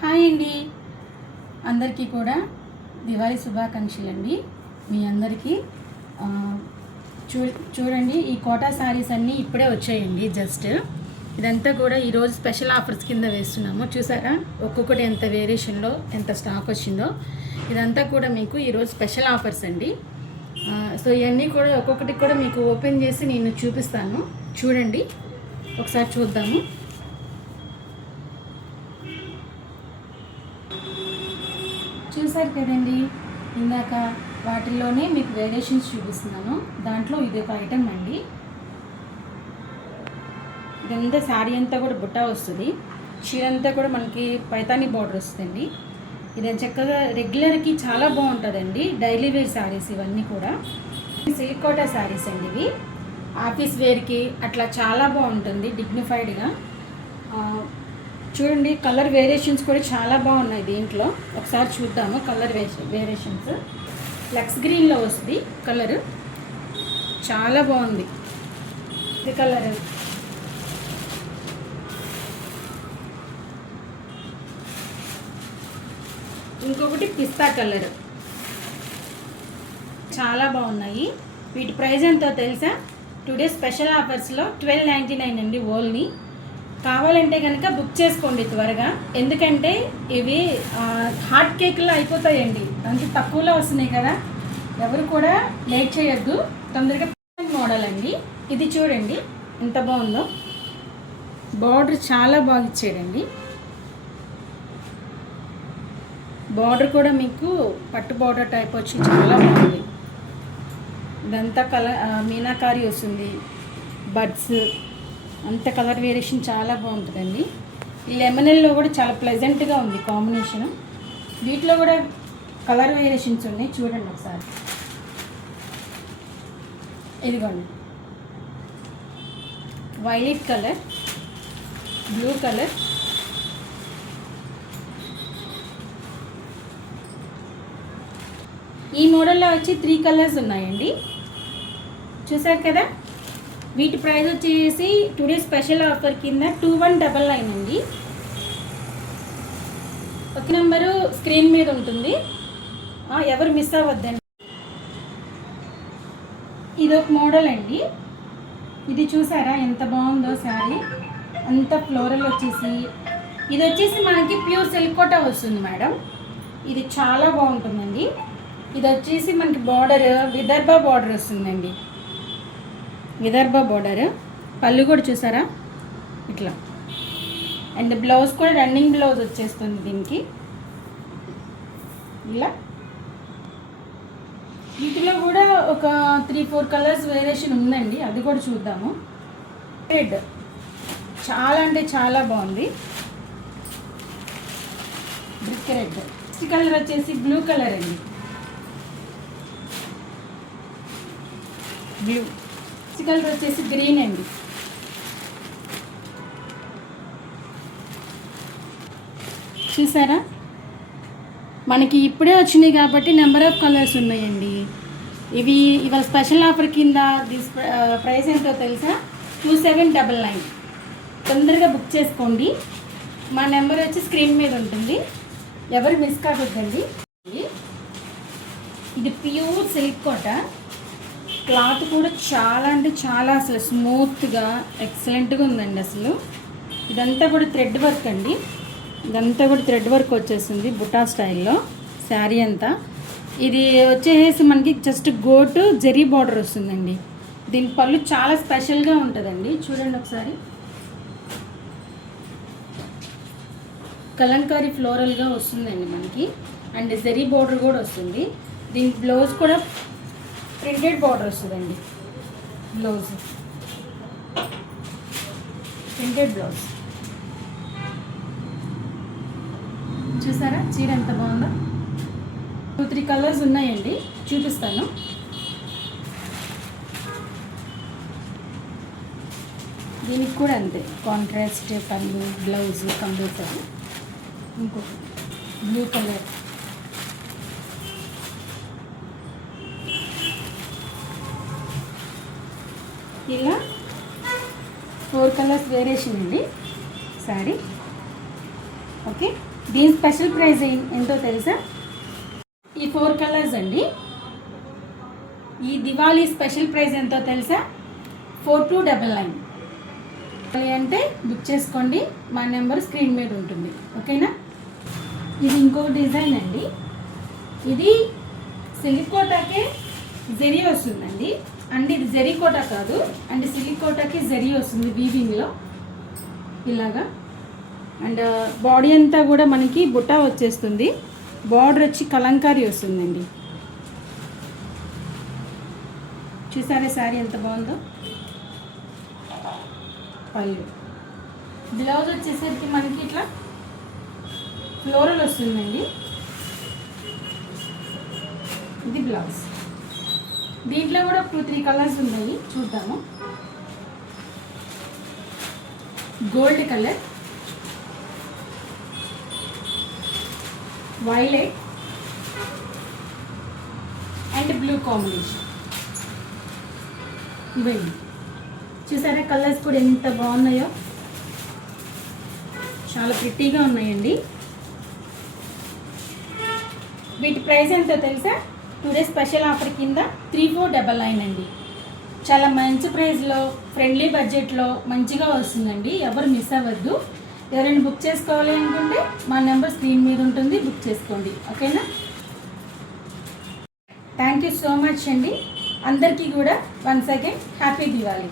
Hi అండి, అందరికీ కూడా దివాళీ శుభాకాంక్షలు అండి. మీ అందరికీ చూడండి, ఈ కోటా శారీస్ అన్నీ ఇప్పుడే వచ్చాయండి. జస్ట్ ఇదంతా కూడా ఈరోజు స్పెషల్ ఆఫర్స్ కింద వేస్తున్నాము. చూసారా ఒక్కొక్కటి ఎంత వేరియేషన్లో ఎంత స్టాక్ వచ్చిందో. ఇదంతా కూడా మీకు ఈరోజు స్పెషల్ ఆఫర్స్ అండి. సో ఇవన్నీ కూడా ఒక్కొక్కటి కూడా మీకు ఓపెన్ చేసి నేను చూపిస్తాను. చూడండి, ఒకసారి చూద్దాము. చూసారు కదండి, ఇందాక వాటిల్లోనే మీకు వేరియేషన్స్ చూపిస్తున్నాను. దాంట్లో ఇది ఒక ఐటమ్ అండి. ఇదంతా శారీ అంతా కూడా బుట్ట వస్తుంది. చీర అంతా కూడా మనకి పైతాని బార్డర్ వస్తుందండి. ఇది చక్కగా రెగ్యులర్కి చాలా బాగుంటుందండి. డైలీ వేర్ శారీస్ ఇవన్నీ కూడా సిల్క్ కోటా శారీస్ అండి. ఇవి ఆఫీస్ వేర్కి అట్లా చాలా బాగుంటుంది, డిగ్నిఫైడ్గా. చూడండి, కలర్ వేరియేషన్స్ కూడా చాలా బాగున్నాయి దీంట్లో. ఒకసారి చూద్దాము కలర్ వేరియేషన్స్. లక్స్ గ్రీన్లో వస్తుంది కలర్, చాలా బాగుంది ఇది కలర్. ఇంకొకటి పిస్తా కలర్, చాలా బాగున్నాయి. వీటి ప్రైస్ ఎంతో తెలుసా? టుడే స్పెషల్ ఆఫర్స్లో 1299 అండి ఓన్లీ. కావాలంటే కనుక బుక్ చేసుకోండి త్వరగా, ఎందుకంటే ఇవి హాట్ కేక్లో అయిపోతాయండి. అంత తక్కువలో వస్తున్నాయి కదా, ఎవరు కూడా లేట్ చేయొద్దు, తొందరగా. మోడల్ అండి ఇది. చూడండి ఎంత బాగుందో. బార్డర్ చాలా బాగా ఇచ్చాడండి. బార్డర్ కూడా మీకు పట్టు బార్డర్ టైప్ వచ్చి చాలా బాగుంది. ఇదంతా మీనాకారి వస్తుంది, బడ్స్ అంత కలర్ వేరియేషన్ చాలా బాగుంటుందండి. ఈ లెమనల్లో కూడా చాలా ప్లెజెంట్గా ఉంది కాంబినేషన్. వీటిలో కూడా కలర్ వేరియేషన్స్ ఉన్నాయి, చూడండి ఒకసారి. ఇదిగోండి, వైలెట్ కలర్, బ్లూ కలర్, ఈ మోడల్లో వచ్చి 3 కలర్స్ ఉన్నాయండి. చూసారు కదా. వీటి ప్రైస్ వచ్చేసి టుడే స్పెషల్ ఆఫర్ కింద 2199 అండి. ఒక నెంబరు స్క్రీన్ మీద ఉంటుంది, ఎవరు మిస్ అవ్వద్దండి. ఇది ఒక మోడల్ అండి. ఇది చూసారా ఎంత బాగుందో శారీ. అంత ఫ్లోరల్ వచ్చేసి, ఇది వచ్చేసి మనకి ప్యూర్ సిల్క్ కోటా వస్తుంది మేడం. ఇది చాలా బాగుంటుందండి. ఇది వచ్చేసి మనకి బార్డర్ విదర్భ బార్డర్ వస్తుందండి. విదర్భ బార్డర్, పళ్ళు కూడా చూసారా ఇట్లా. అండ్ బ్లౌజ్ కూడా రన్నింగ్ బ్లౌజ్ వచ్చేస్తుంది దీనికి ఇలా. వీటిలో కూడా ఒక 3-4 కలర్స్ వేరియేషన్ ఉందండి, అది కూడా చూద్దాము. రెడ్ చాలా అంటే చాలా బాగుంది, బ్రిక్ రెడ్. నెక్స్ట్ కలర్ వచ్చేసి బ్లూ కలర్ అండి, బ్లూ. కలర్ వచ్చేసి గ్రీన్ అండి. చూసారా, మనకి ఇప్పుడే వచ్చినాయి కాబట్టి నెంబర్ ఆఫ్ కలర్స్ ఉన్నాయండి. ఇవి ఇవాళ స్పెషల్ ఆఫర్ కింద ప్రైస్ ఎంతో తెలుసా? 2799. తొందరగా బుక్ చేసుకోండి. మా నెంబర్ వచ్చి స్క్రీన్ మీద ఉంటుంది, ఎవరు మిస్ కావద్దండి. ఇది ప్యూర్ సిల్క్ కోటా. క్లాత్ కూడా చాలా అంటే చాలా అసలు స్మూత్గా ఎక్సలెంట్గా ఉందండి అసలు. ఇదంతా కూడా థ్రెడ్ వర్క్ అండి. ఇదంతా కూడా థ్రెడ్ వర్క్ వచ్చేసింది బుటా స్టైల్లో శారీ అంతా. ఇది వచ్చేసి మనకి జస్ట్ గోటు జరీ బార్డర్ వస్తుందండి. దీని పళ్ళు చాలా స్పెషల్గా ఉంటుందండి. చూడండి ఒకసారి, కలంకారీ ఫ్లోరల్గా వస్తుందండి మనకి. అండ్ జరీ బార్డర్ కూడా వస్తుంది. దీని బ్లౌజ్ కూడా ప్రింటెడ్ బార్డర్ వస్తుందండి. Blouse printed blouse. చూసారా చీర ఎంత బాగుందో. 2-3 కలర్స్ ఉన్నాయండి, చూపిస్తాను. దీనికి కూడా అంతే, కాంట్రాస్ట్ పళ్ళు, బ్లౌజ్ కంపల్సరీ. ఇంకొక బ్లూ కలర్, ఇలా 4 కలర్స్ వేరియేషన్ అండి శారీ. ఓకే. దీని స్పెషల్ ప్రైస్ ఎంతో తెలుసా? ఈ 4 కలర్స్ అండి. ఈ దివాళీ స్పెషల్ ప్రైస్ ఎంతో తెలుసా? 4299 అంటే బుక్ చేసుకోండి. మా నెంబర్ స్క్రీన్ మీద ఉంటుంది, ఓకేనా? ఇది ఇంకొక డిజైన్ అండి. ఇది సిలికోటాకే జరీ వస్తుందండి. అంటే ఇది జరీ కోటా కాదు, అంటే సిలికోటాకి జరీ వస్తుంది వీవింగ్లో ఇలాగా. అండ్ బాడీ అంతా కూడా మనకి బుట్ట వచ్చేస్తుంది. బార్డర్ వచ్చి కలంకారీ వస్తుందండి. చూసారా శారీ ఎంత బాగుందో? పళ్ళు, బ్లౌజ్ వచ్చేసరికి మనకి ఇట్లా ఫ్లోరల్ వస్తుందండి. ఇది బ్లౌజ్. దీంట్లో కూడా 2-3 కలర్స్ ఉన్నాయి, చూద్దాము. Gold colour, violet and blue combination. ఇవన్నీ చూసారా కలర్స్ కూడా ఎంత బాగున్నాయో, చాలా ప్రిట్టీగా ఉన్నాయండి. వీటి ప్రైస్ ఎంతో తెలుసా? టుడే స్పెషల్ ఆఫర్ కింద 3499 అండి. చాలా మంచి ప్రైస్లో, ఫ్రెండ్లీ బడ్జెట్లో మంచిగా వస్తుందండి. ఎవరు మిస్ అవ్వద్దు. ఎవరైనా బుక్ చేసుకోవాలి అనుకుంటే మా నెంబర్ స్క్రీన్ మీద ఉంటుంది, బుక్ చేసుకోండి, ఓకేనా? థ్యాంక్ యూ సో మచ్ అండి. అందరికీ కూడా వన్స్ అగైన్ హ్యాపీ దివాళీ.